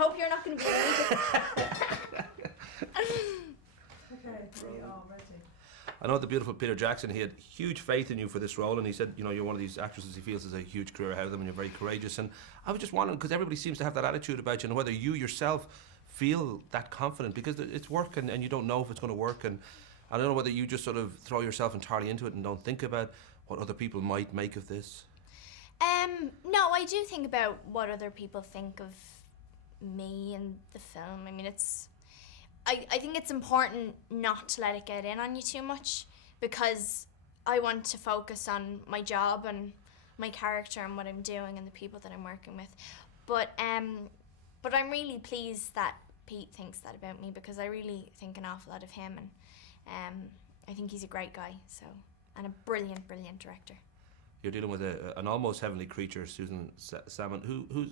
hope you're not going to be needed. Okay, we are ready. I know the beautiful Peter Jackson, he had huge faith in you for this role, and he said, you know, you're one of these actresses he feels has a huge career ahead of them and you're very courageous. And I was just wondering, because everybody seems to have that attitude about you, and whether you yourself feel that confident, because it's work and you don't know if it's going to work. And I don't know whether you just sort of throw yourself entirely into it and don't think about what other people might make of this. No, I do think about what other people think of me and the film. I mean, I think it's important not to let it get in on you too much, because I want to focus on my job and my character and what I'm doing and the people that I'm working with. But I'm really pleased that Pete thinks that about me, because I really think an awful lot of him, and I think he's a great guy, and a brilliant, brilliant director. You're dealing with an almost heavenly creature, Suzie Salmon, who's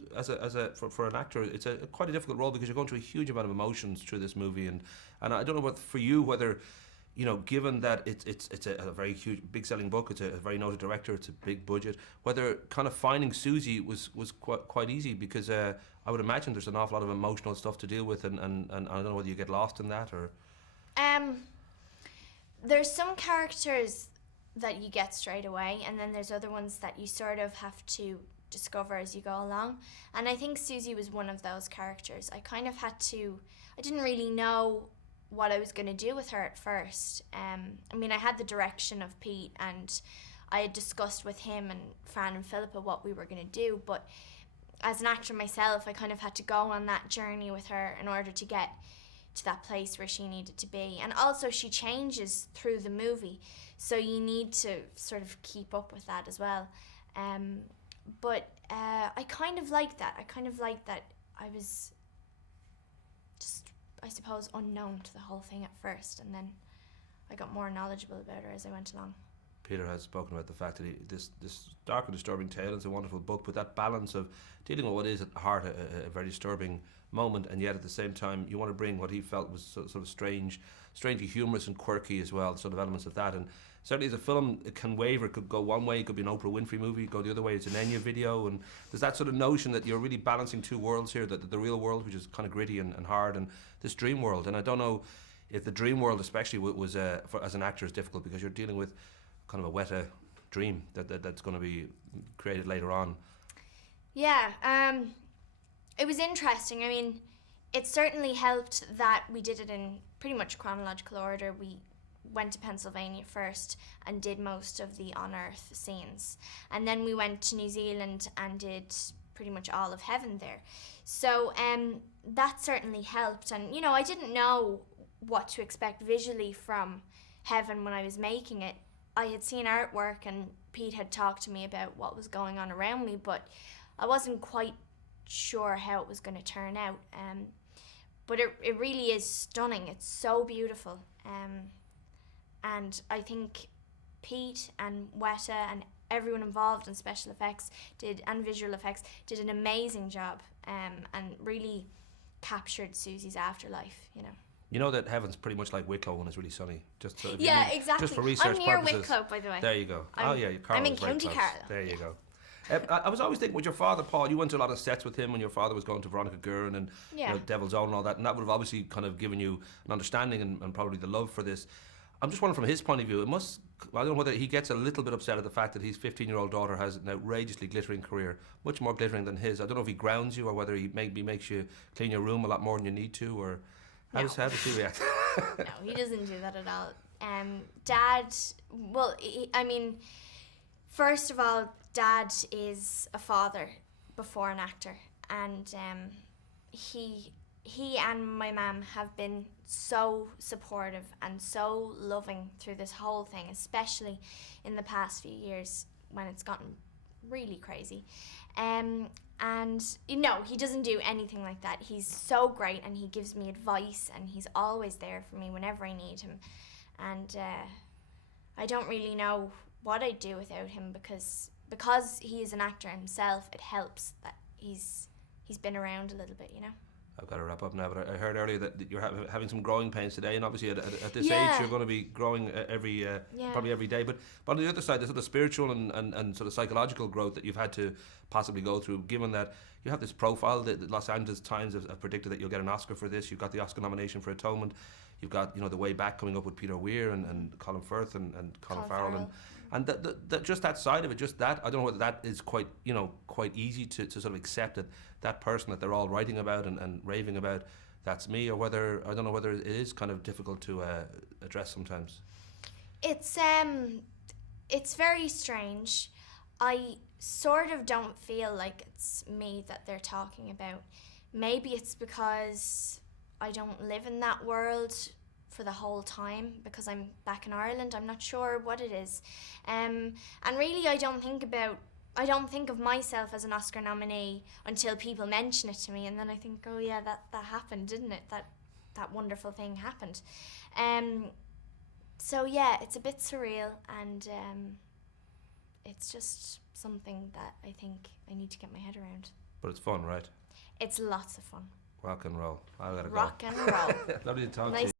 for an actor, it's quite a difficult role, because you're going through a huge amount of emotions through this movie, and I don't know what for you, whether, you know, given that it's a very huge, big selling book, it's a very noted director, it's a big budget, whether kind of finding Susie was quite easy, because I would imagine there's an awful lot of emotional stuff to deal with, and I don't know whether you get lost in that or. There's some characters that you get straight away, and then there's other ones that you sort of have to discover as you go along. And I think Susie was one of those characters. I didn't really know what I was going to do with her at first. I mean, I had the direction of Pete, and I had discussed with him and Fran and Philippa what we were going to do, but as an actor myself, I kind of had to go on that journey with her in order to get to that place where she needed to be. And also she changes through the movie, so you need to sort of keep up with that as well. But I kind of liked that. I was just, I suppose, unknown to the whole thing at first, and then I got more knowledgeable about her as I went along. Peter has spoken about the fact that this dark and disturbing tale is a wonderful book, but that balance of dealing with what is at heart a very disturbing moment, and yet at the same time you want to bring what he felt was sort of strangely humorous and quirky as well, sort of elements of that. And certainly as a film, it can waver. It could go one way, it could be an Oprah Winfrey movie, go the other way, it's an Enya video, and there's that sort of notion that you're really balancing two worlds here, that the real world, which is kind of gritty and hard, and this dream world. And I don't know if the dream world especially was as an actor is difficult, because you're dealing with kind of a weta dream that's going to be created later on. Yeah, it was interesting. I mean, it certainly helped that we did it in pretty much chronological order. We went to Pennsylvania first and did most of the on-earth scenes, and then we went to New Zealand and did pretty much all of heaven there. So that certainly helped, and you know, I didn't know what to expect visually from heaven when I was making it. I had seen artwork and Pete had talked to me about what was going on around me, but I wasn't quite sure how it was going to turn out. But it really is stunning. It's so beautiful. And I think Pete and Weta and everyone involved in special effects and visual effects did an amazing job, and really captured Susie's afterlife, you know. You know that heaven's pretty much like Wicklow when it's really sunny. Just so exactly. Just for research I'm near purposes. Wicklow, by the way. There you go. I'm in County Carlow. There you go. I was always thinking with your father, Paul, you went to a lot of sets with him when your father was going to Veronica Guerin and you know, Devil's Own and all that, and that would have obviously kind of given you an understanding and probably the love for this. I'm just wondering from his point of view, I don't know whether he gets a little bit upset at the fact that his 15-year-old daughter has an outrageously glittering career, much more glittering than his. I don't know if he grounds you or whether he maybe makes you clean your room a lot more than you need to, or how does he react? No, he doesn't do that at all. Dad, well, I mean, first of all, Dad is a father before an actor, and he and my mum have been so supportive and so loving through this whole thing, especially in the past few years when it's gotten really crazy. And you know, he doesn't do anything like that. He's so great, and he gives me advice, and he's always there for me whenever I need him. And I don't really know what I'd do without him, because he is an actor himself. It helps that he's been around a little bit, you know. I've got to wrap up now, but I heard earlier that you're having some growing pains today, and obviously at this Yeah. age you're going to be growing probably every day. But on the other side, the sort of spiritual and sort of psychological growth that you've had to possibly go through, given that you have this profile. The Los Angeles Times have predicted that you'll get an Oscar for this. You've got the Oscar nomination for Atonement. You've got The Way Back coming up with Peter Weir and Colin Firth and Colin Farrell. And just that side of it, just that, I don't know whether that is quite easy to sort of accept that person that they're all writing about and raving about, that's me, or whether, I don't know whether it is kind of difficult to address sometimes. It's very strange. I sort of don't feel like it's me that they're talking about. Maybe it's because I don't live in that world for the whole time, because I'm back in Ireland. I'm not sure what it is. And really I don't think of myself as an Oscar nominee until people mention it to me, and then I think, oh yeah, that happened, didn't it? That wonderful thing happened. So yeah, it's a bit surreal, and it's just something that I think I need to get my head around. But it's fun, right? It's lots of fun. Rock and roll. I gotta Rock and roll. Lovely to talk to Nice you.